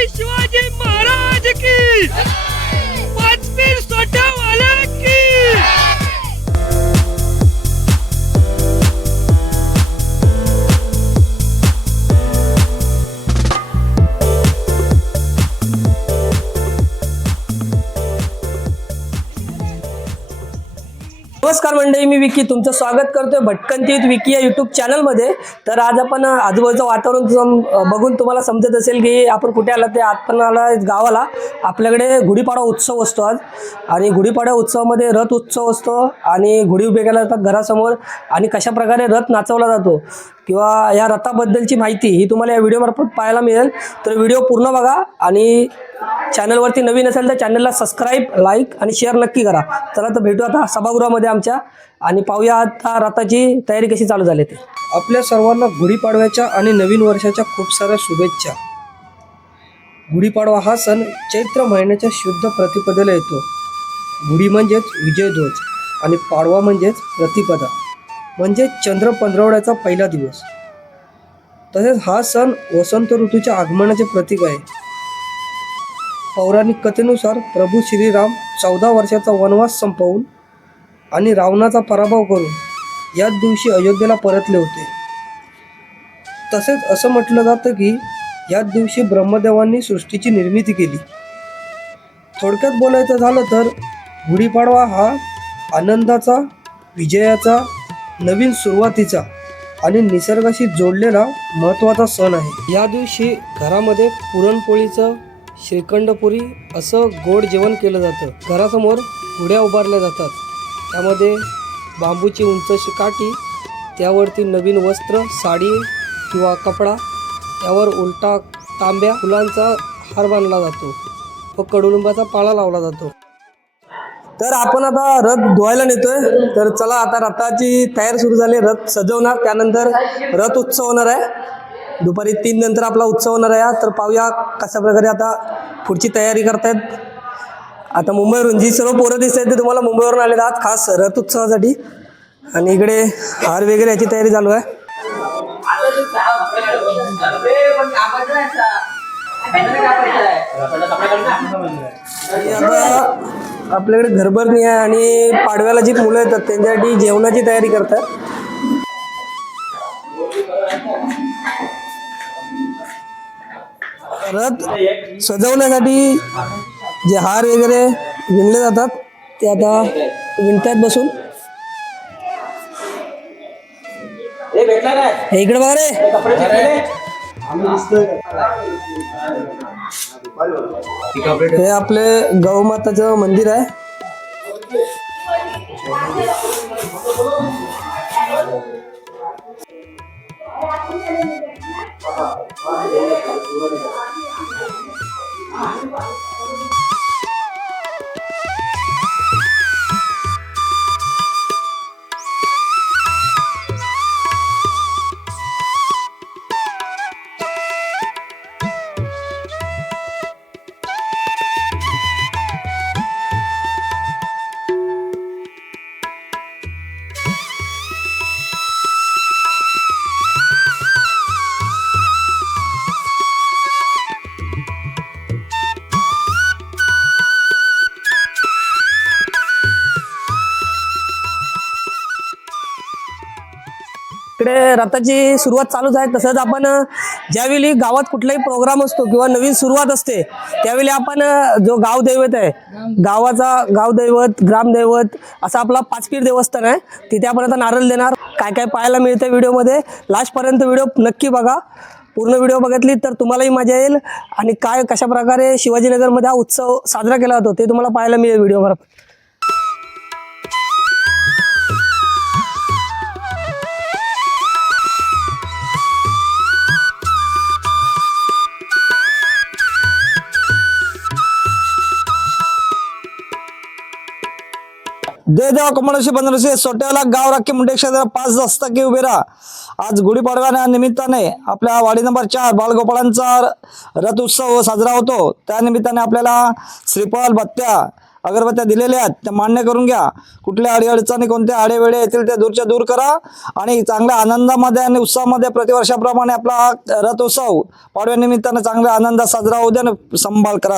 छत्रपती शिवाजी महाराज की, पाचवीर सोट्यावाला की। नमस्कार मंडळी, मी विकी तुमचं स्वागत करतोय भटकंतीत विकी या यूट्यूब चॅनलमध्ये। तर आज आपण आजूबाजूचं वातावरण बघून तुम्हाला समजत असेल की आपण कुठे आला ते आपण आला गावाला। आपल्याकडे गुढीपाडवा उत्सव असतो आज, आणि गुढीपाडवा उत्सवामध्ये रथ उत्सव असतो आणि गुढी उभे केल्या जातात घरासमोर, आणि कशा प्रकारे रथ नाचवला जातो किंवा या रथाबद्दलची माहिती ही तुम्हाला या व्हिडिओमार्फत पाहायला मिळेल। तर व्हिडिओ पूर्ण बघा, आणि चॅनलवरती नवीन असेल तर चॅनलला सबस्क्राईब, लाईक आणि शेअर नक्की करा। चला तर भेटू आता सभागृहामध्ये आमच्या, आणि पाहूया आता रथाची तयारी कशी चालू झाली ते। आपल्या सर्वांना गुढीपाडव्याच्या आणि नवीन वर्षाच्या खूप साऱ्या शुभेच्छा। गुढीपाडवा हा सण चैत्र महिन्याच्या शुद्ध प्रतिपदेला येतो। गुढी म्हणजेच विजयध्वज आणि पाडवा म्हणजेच प्रतिपदा, म्हणजे चंद्र पंधरवड्याचा पहिला दिवस। तसेच हा सण वसंत ऋतूच्या आगमनाचे प्रतीक आहे। पौराणिक कथेनुसार प्रभू श्रीराम 14 वर्षाचा वनवास संपवून आणि रावणाचा पराभव करून याच दिवशी अयोध्येला परतले होते। तसेच असं म्हटलं जातं की याच दिवशी ब्रह्मदेवांनी सृष्टीची निर्मिती केली। थोडक्यात बोलायचं झालं तर गुढीपाडवा हा आनंदाचा, विजयाचा, नवीन सुरुवातीचा आणि निसर्गाशी जोडलेला महत्त्वाचा सण आहे। या दिवशी घरामध्ये पुरणपोळीचं, श्रीखंडपुरी असं गोड जेवण केलं जातं। घरासमोर गुढ्या उभारल्या जातात, त्यामध्ये बांबूची उंचशी काठी, त्यावरती नवीन वस्त्र, साडी किंवा कपडा, त्यावर उलटा तांब्या फुलांचा हार बांधला जातो व कडुलिंबाचा पाळा लावला जातो। तर आपण आता रथ धुवायला नेतोय। तर चला आता रथाची तयारी सुरू झाली, रथ सजवणार, त्यानंतर रथ उत्सव होणार आहे। दुपारी 3 नंतर आपला उत्सव होणार आहे। तर पाहूया कशा प्रकारे आता पुढची तयारी करतायत। आता मुंबईवरून जी सर्व पोरं दिसत आहेत ते तुम्हाला मुंबईवरून आलेत आज खास रथ उत्सवासाठी, आणि इकडे हार वगैरे याची तयारी चालू आहे। आता आपल्याकडे घरभरणी आहे आणि पाडव्याला जी मुलं येतात त्यांच्यासाठी जेवणाची तयारी करतात। रथ सजवण्यासाठी जे हार वगैरे विणले जातात ते आता विणतायत बसून। इकडे बघा रे, हे आपले गौमाताचं मंदिर आहे। इकडे रथाची सुरुवात चालूच आहे। तसंच आपण ज्यावेळी गावात कुठलाही प्रोग्राम असतो किंवा नवीन सुरुवात असते त्यावेळी आपण जो गावदैवत आहे, गावाचा गावदैवत, ग्रामदैवत असं आपला पाचपीर देवस्थान आहे, तिथे आपण आता नारळ देणार। काय काय पाहायला मिळतं व्हिडिओमध्ये, लास्टपर्यंत व्हिडिओ नक्की बघा। पूर्ण व्हिडिओ बघितली तर तुम्हालाही मजा येईल, आणि काय कशा प्रकारे शिवाजीनगरमध्ये हा उत्सव साजरा केला जातो ते तुम्हाला पाहायला मिळेल व्हिडिओमार्फत। जय देवा कमळशी पंधराशे सोट्याला गाव राखी मुंडे क्षेत्र 5 रस्ता की उभे राहा। आज गुढीपाडव्या निमित्ताने आपल्या वाडी नंबर 4 बालगोपाळांचा रथ उत्सव साजरा होतो। त्या निमित्ताने आपल्याला श्रीफळ, बत्त्या अगरबत्त्या दिलेल्या आहेत त्या मान्य करून घ्या. कुठल्या अडीअडचणी कोणत्या आडेवेळे येतील त्या दूरच्या दूर करा आणि चांगल्या आनंदामध्ये आणि उत्साहामध्ये प्रतिवर्षाप्रमाणे आपला रथोत्सव पाडव्यानिमित्तानं चांगल्या आनंदात साजरा होऊ द्या आणि संभाल करा.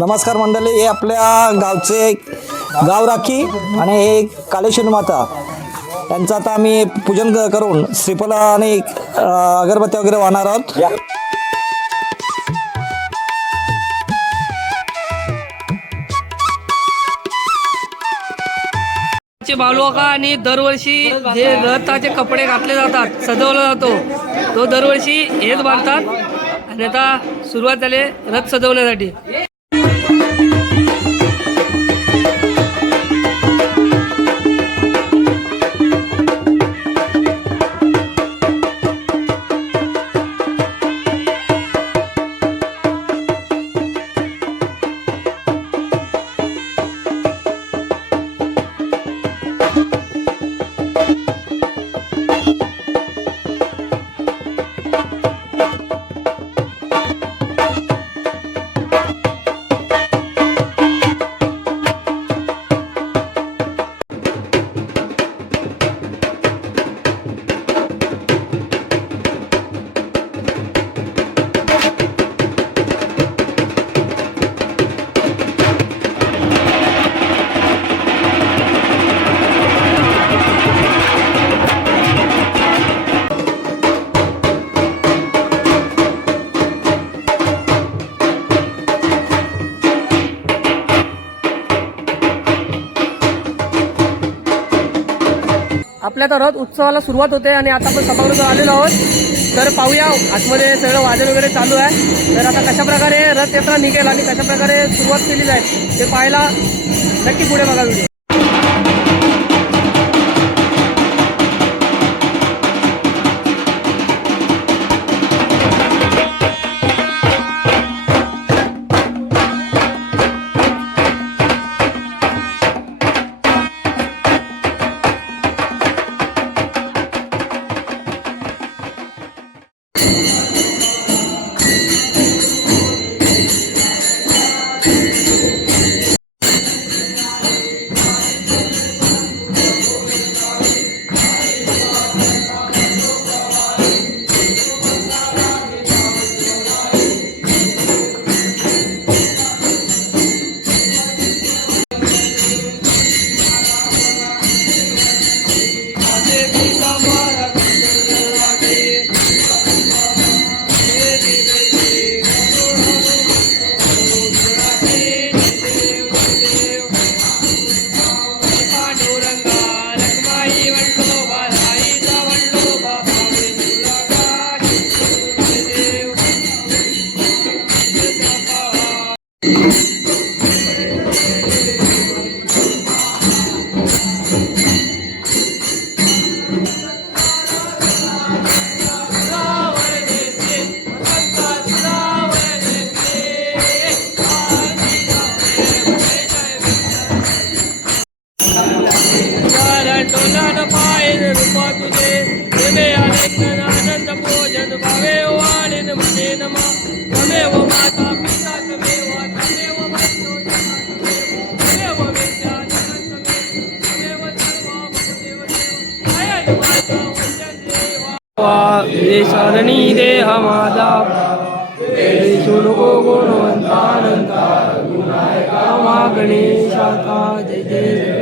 नमस्कार मंडळी, हे आपल्या गावचे गाव राखी आणि हे कालेश्वरी माता यांचं आता आम्ही पूजन करून श्रीफळ आणि अगरबत्ती वगैरे वाहणार आहोत. बालुका आणि दरवर्षी जे रथाचे कपडे घातले जातात, सजवला जातो, तो दरवर्षी हेच बांधतात. आणि आता सुरुवात झाली रथ सजवण्यासाठी. आपल्या आता रथ उत्सवाला सुरुवात होते आणि आता आपण सभागृहात आलेलो आहोत. तर पाहूया आतमध्ये सगळं वादन वगैरे चालू आहे. तर आता कशा प्रकारे रथयात्रा निघेल आणि कशा प्रकारे सुरुवात केलेली आहे ते पाहायला नक्की पुढे बघा व्हिडिओ. शरणी देह माझा नको गुणवंतानंता गणेशाचा जय जय.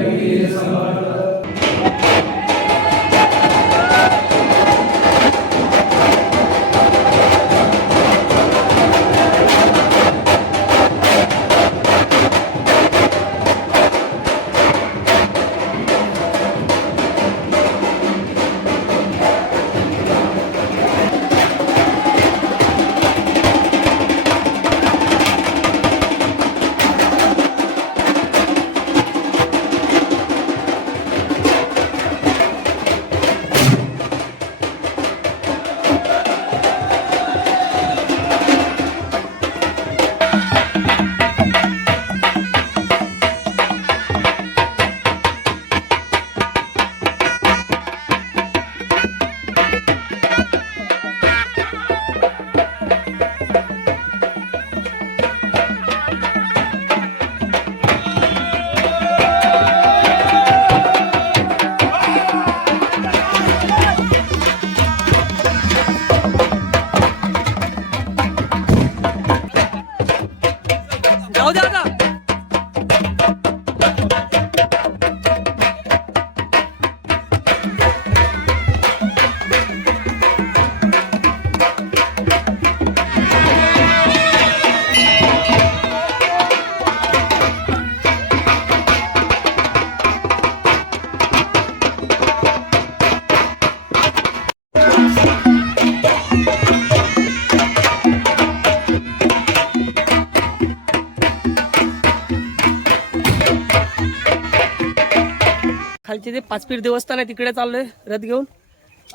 पाचपीर देवस्थान आहे तिकडे चाललो आहे रथ घेऊन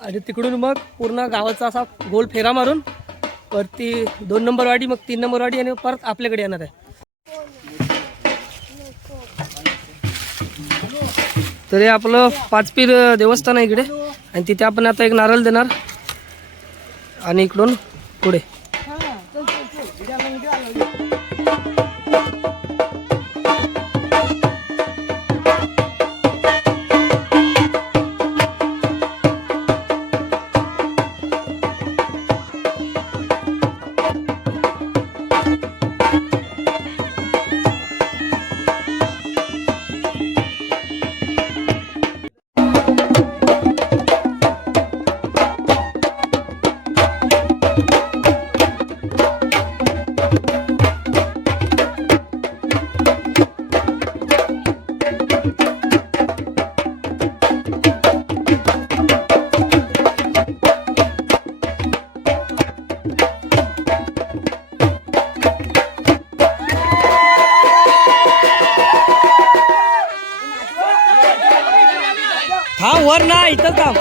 आणि तिकडून मग पूर्ण गावाचा असा गोल फेरा मारून वरती 2 नंबर वाडी मग 3 नंबर वाडी आणि परत आपल्याकडे येणार आहे. तर हे आपलं पाचपीर देवस्थान आहे इकडे आणि तिथे आपण आता एक नारळ देणार आणि इकडून पुढे. थांब वर ना इथं थांब.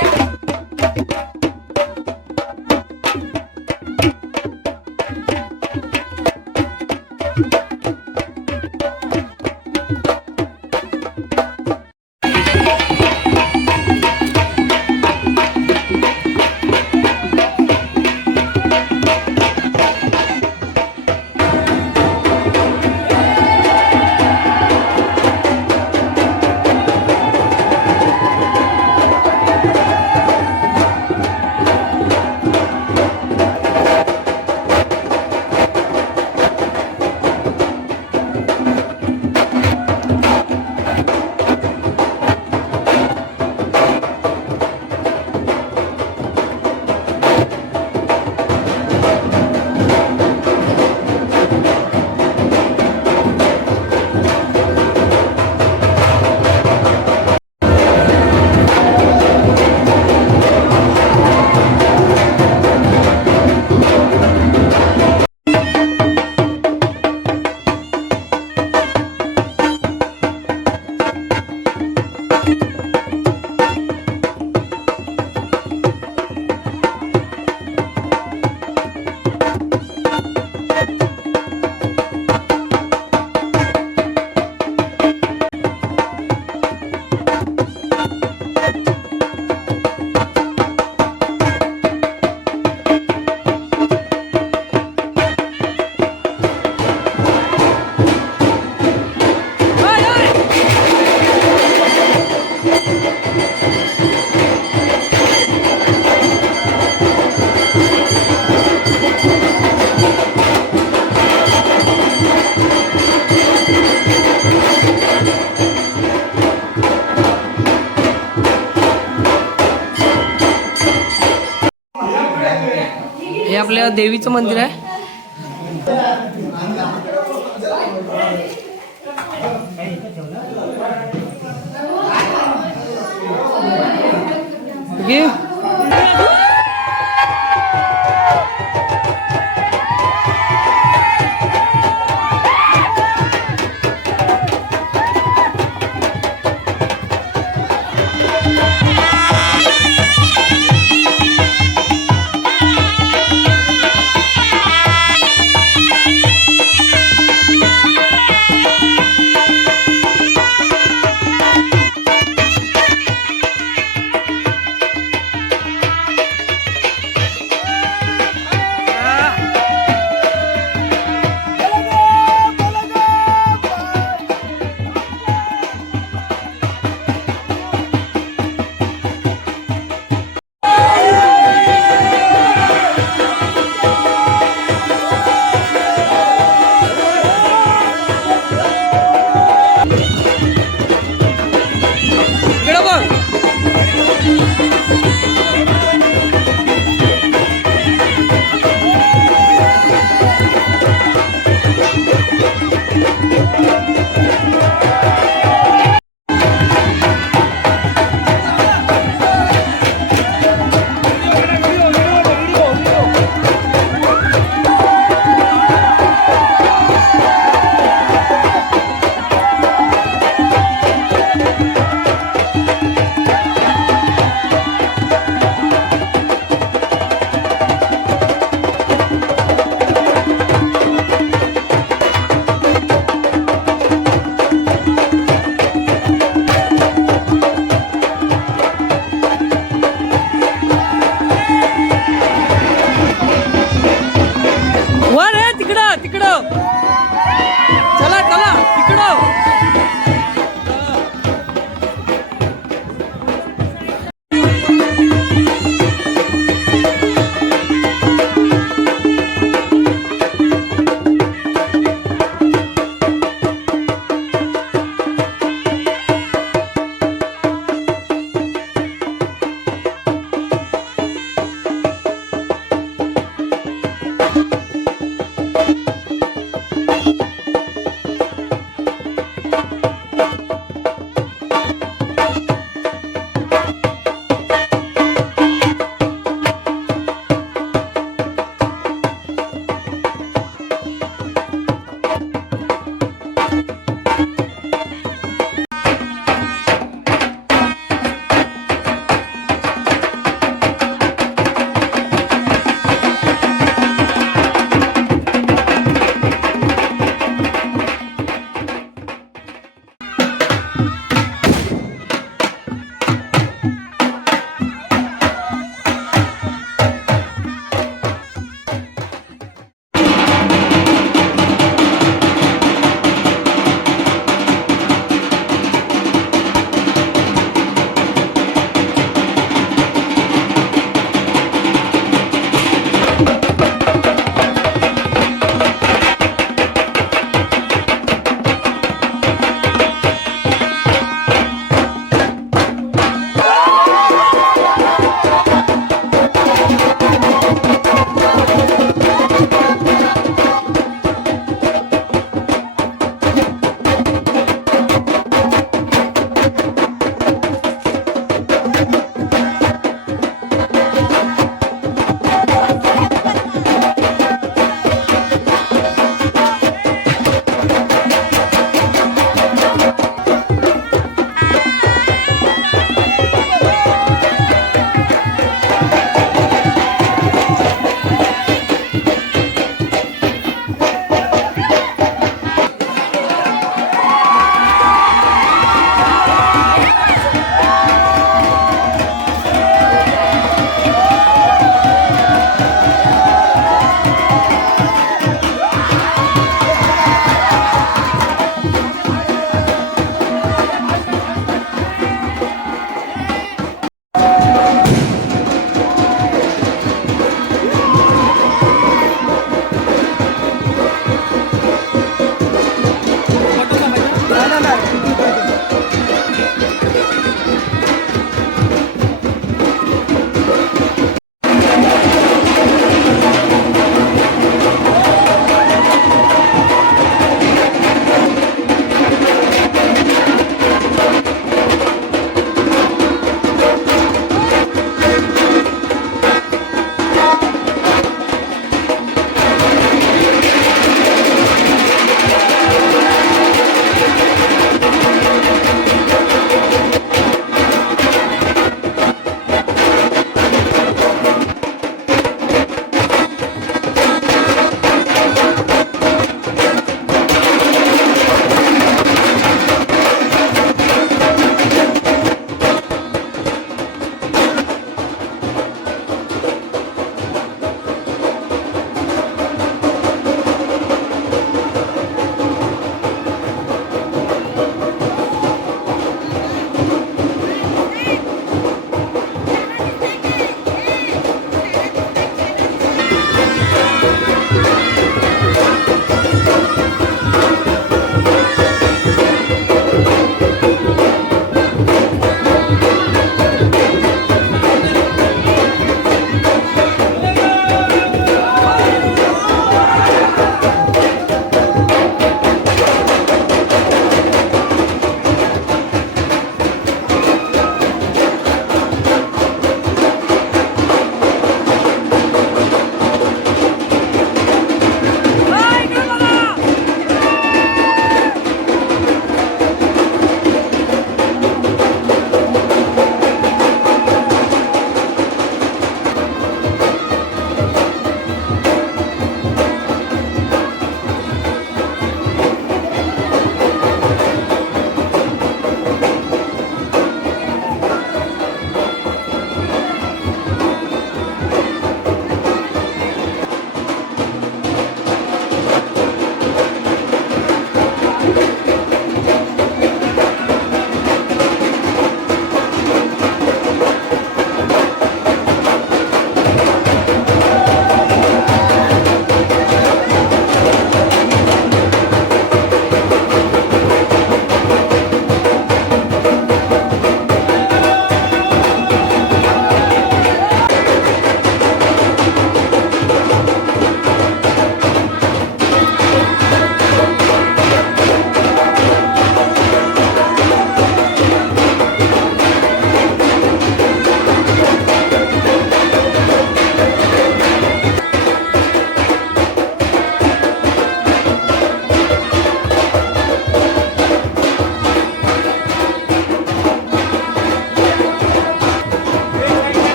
हे आपल्या देवीचं मंदिर आहे. ओके.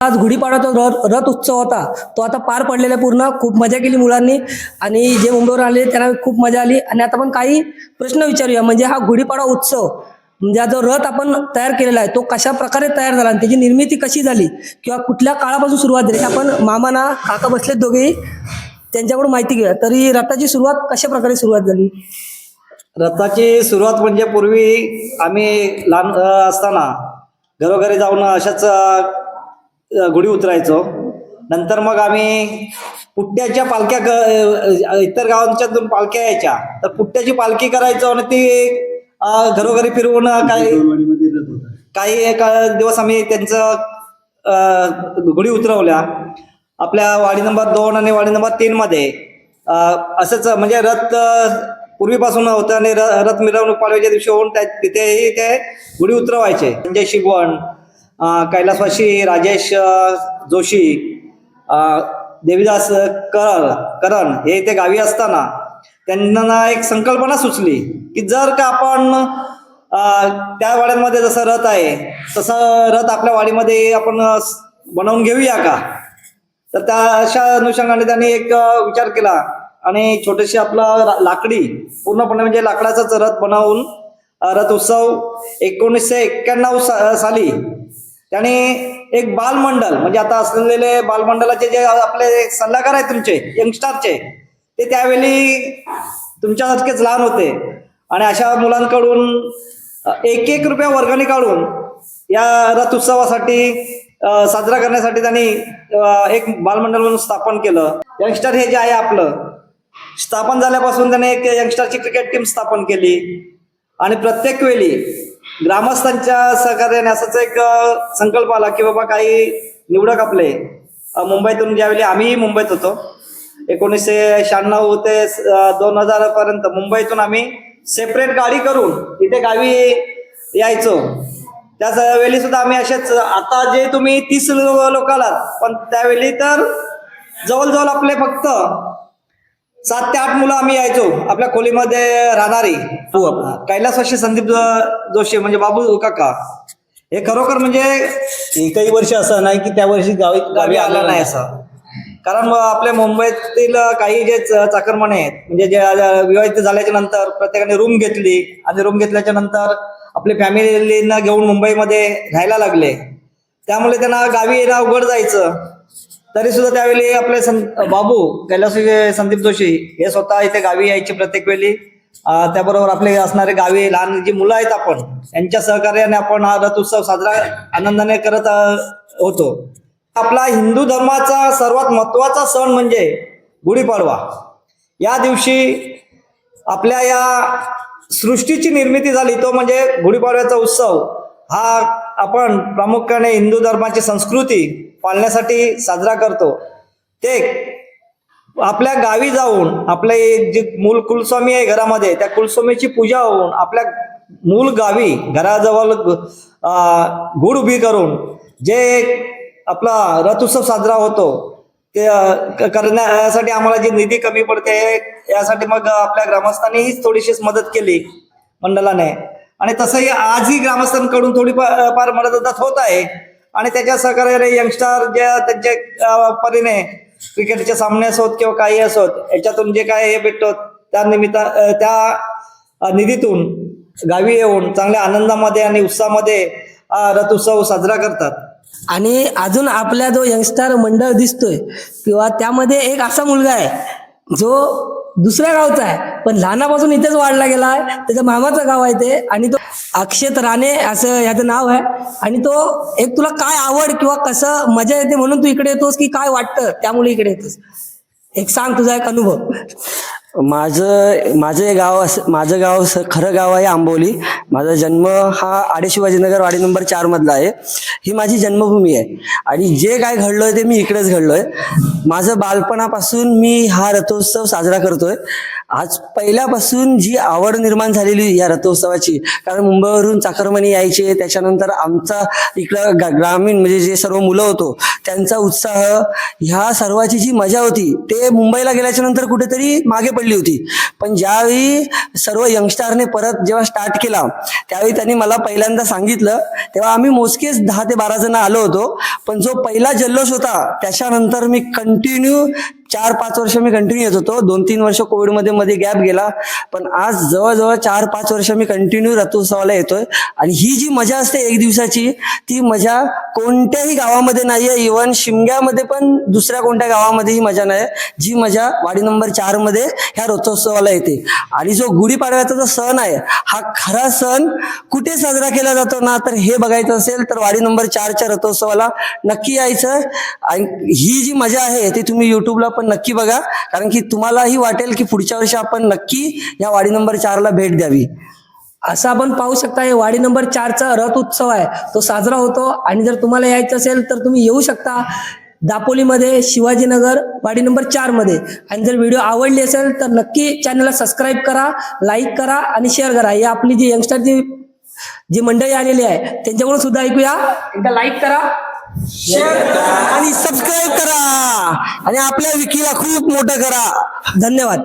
आज गुढीपाडवाचा रथ उत्सव होता, तो आता पार पडलेला आहे पूर्ण. खूप मजा केली मुलांनी आणि जे मुंबईवर आले त्यांना खूप मजा आली. आणि आता आपण काही प्रश्न विचारूया. म्हणजे हा गुढीपाडवा उत्सव म्हणजे हा जो रथ आपण तयार केलेला आहे तो कशा प्रकारे तयार झाला आणि त्याची निर्मिती कशी झाली किंवा कुठल्या काळापासून सुरुवात झाली, आपण मामाना काका बसलेत दोघेही, त्यांच्याकडून माहिती घेऊया. तरी रथाची सुरुवात कशा प्रकारे सुरुवात झाली? रथाची सुरुवात म्हणजे पूर्वी आम्ही लहान असताना घरोघरी जाऊन अशाच गुढी उतरायचो. नंतर मग आम्ही पुट्ट्याच्या पालख्या इतर गावांच्यातून पालख्या यायच्या, तर पुट्ट्याची पालखी करायचो आणि ती घरोघरी फिरवून काही एक दिवस आम्ही त्यांचं गुढी उतरवल्या आपल्या वाडी नंबर 2 आणि वाडी नंबर 3 मध्ये. असंच म्हणजे रथ पूर्वीपासून होतं आणि रथ मिरवणूक पाडव्याच्या दिवशी होऊन तिथेही ते गुढी उतरवायचे. संजय शिगवण, कैलासवासी राजेश जोशी, देवीदास करण हे ते गावी असताना त्यांना एक संकल्पना सुचली की जर का आपण त्या वाड्यांमध्ये जसं रथ आहे तसं रथ आपल्या वाडीमध्ये आपण बनवून घेऊया का. तर त्या अशा अनुषंगाने त्यांनी एक विचार केला आणि छोटीशी आपला लाकडी पूर्णपणे म्हणजे लाकडाचाच रथ बनवून रथ उत्सव 1991 साली त्याने एक बालमंडळ म्हणजे आता असलेले बालमंडळाचे जे आपले सल्लागार आहेत तुमचे यंगस्टरचे ते त्यावेळी तुमच्यासारखेच लहान होते आणि अशा मुलांकडून 1 रुपया वर्गणी काढून या रथ उत्सवासाठी साजरा करण्यासाठी त्यांनी एक बालमंडळ म्हणून स्थापन केलं. यंगस्टर हे जे आहे आपलं स्थापन झाल्यापासून त्याने एक यंगस्टरची क्रिकेट टीम स्थापन केली आणि प्रत्येक वेळी ग्रामस्थांच्या सहकार्याने असाच एक संकल्प आला की बाबा काही निवडक आपले मुंबईतून, ज्यावेळी आम्ही मुंबईत होतो 1996 ते 2000 पर्यंत मुंबईतून आम्ही सेपरेट गाडी करून इथे गावी यायचो. त्याच वेळी सुद्धा आम्ही असेच, आता जे तुम्ही 30 लोक आलात पण त्यावेळी तर जवळजवळ आपले फक्त 7 ते 8 मुलं आम्ही यायचो आपल्या खोलीमध्ये राहणारी. कैलासवासी संदीप जोशी म्हणजे बाबू काका हे खरोखर म्हणजे एकही वर्ष असं नाही की त्या वर्षी गावी आला नाही असं. कारण आपल्या मुंबईतील काही जे चाकरमाने आहेत म्हणजे जे विवाहित झाल्याच्या नंतर प्रत्येकाने रूम घेतली आणि रूम घेतल्याच्या नंतर आपल्या फॅमिलीना घेऊन मुंबईमध्ये राहायला लागले, त्यामुळे त्यांना गावी येणं अवघड जायचं. तरी सुद्धा त्यावेळी आपले बाबू कैलासवासी संदीप जोशी हे स्वतः इथे गावी यायचे प्रत्येक वेळी. त्याबरोबर आपले असणारे गावी लहान जी मुलं आहेत आपण यांच्या सहकार्याने आपण हा रथ उत्सव साजरा आनंदाने करत होतो. आपला हिंदू धर्माचा सर्वात महत्वाचा सण म्हणजे गुढीपाडवा. या दिवशी आपल्या या सृष्टीची निर्मिती झाली, तो म्हणजे गुढीपाडव्याचा उत्सव. हा आपण प्रामुख्याने हिंदू धर्माची संस्कृती पाळण्यासाठी साजरा करतो. ते आपल्या गावी जाऊन आपले जे मूल कुलस्वामी आहे घरामध्ये त्या कुलस्वामीची पूजा होऊन आपल्या मूल गावी घराजवळ गुढ उभी करून जे आपला रथ उत्सव साजरा होतो ते करण्यासाठी आम्हाला जी निधी कमी पडते यासाठी मग आपल्या ग्रामस्थांनी थोडीशी मदत केली मंडळाने. आणि तसंही आजही ग्रामस्थांकडून थोडी फार मदत होत आहे आणि त्याच्या सहकार्याने यंगस्टर ज्या त्यांच्या परीने क्रिकेटचे सामने असोत किंवा काही असोत याच्यातून जे काय हे भेटतो त्या त्या निधीतून गावी येऊन चांगल्या आनंदामध्ये आणि उत्साहामध्ये रथ उत्सव साजरा करतात. आणि अजून आपला जो यंगस्टर मंडळ दिसतोय किंवा त्यामध्ये एक असा मुलगा आहे जो दुसऱ्या गावचा आहे पण लहानापासून इथेच वाढला गेला आहे. त्याच्या मामाचं गाव आहे ते आणि तो अक्षत राणे असं याचं नाव आहे. आणि तो एक तुला काय आवड किंवा कसं मजा येते म्हणून तू इकडे येतोस की काय वाटतं त्यामुळे इकडे येतोस, एक सांग तुझा एक अनुभव. माझं गाव खरं गाव आहे आंबोली. माझा जन्म हा आडे शिवाजीनगर वाडी नंबर 4 मधला आहे. ही माझी जन्मभूमी आहे आणि जे काय घडलोय ते मी इकडेच घडलोय. माझं बालपणापासून मी हा रथोत्सव साजरा करतोय. आज पहिल्यापासून जी आवड निर्माण झालेली या रथोत्सवाची, कारण मुंबईवरून चाकरमानी यायचे, त्याच्यानंतर आमचा इकडं ग्रामीण म्हणजे जे सर्व मुलं होतो त्यांचा उत्साह, ह्या सर्वाची जी मजा होती ते मुंबईला गेल्याच्या नंतर कुठेतरी मागे पडली होती. पण ज्यावेळी सर्व यंगस्टरने परत जेव्हा स्टार्ट केला त्यावेळी त्यांनी मला पहिल्यांदा सांगितलं तेव्हा आम्ही मोजकेच 10 ते 12 जण आलो होतो. पण जो पहिला जल्लोष होता त्याच्यानंतर मी कंटिन्यू 4-5 वर्ष मी कंटिन्यू येत होतो. 2-3 वर्ष कोविडमध्ये मध्ये गॅप गेला, पण आज जवळजवळ 4-5 वर्ष मी कंटिन्यू रथोत्सवाला येतोय. आणि ही जी मजा असते एक दिवसाची, ती मजा कोणत्याही गावामध्ये नाहीये. इव्हन शिमग्यामध्ये पण दुसऱ्या कोणत्या गावामध्ये ही मजा नाही. जी मजा वाडी नंबर 4 मध्ये ह्या रथोत्सवाला येते. आणि जो गुढीपाडव्याचा जो सण आहे, हा खरा सण कुठे साजरा केला जातो ना, तर हे बघायचं असेल तर वाडी नंबर 4च्या रथोत्सवाला नक्की यायचं. आणि ही जी मजा आहे ती तुम्ही युट्यूबला पण नक्की बघा, कारण की तुम्हालाही वाटेल की पुढच्या वर्षी आपण नक्की या वाडी नंबर 4ला भेट द्यावी. असं आपण पाहू शकता, हे वाडी नंबर 4चा रथ उत्सव आहे, तो साजरा होतो. आणि जर तुम्हाला यायचं असेल तर तुम्ही येऊ शकता दापोलीमध्ये, शिवाजीनगर, वाडी नंबर 4 मध्ये. आणि जर व्हिडिओ आवडली असेल तर नक्की चॅनलला सबस्क्राईब करा, लाईक करा आणि शेअर करा. ही आपली जी यंगस्टरची जी मंडळी आलेली आहे त्यांच्याकडून सुद्धा ऐकूया. एकदा लाईक करा, शेअर करा आणि सबस्क्राईब करा आणि आपल्या विकीला खूप मोठं करा. धन्यवाद.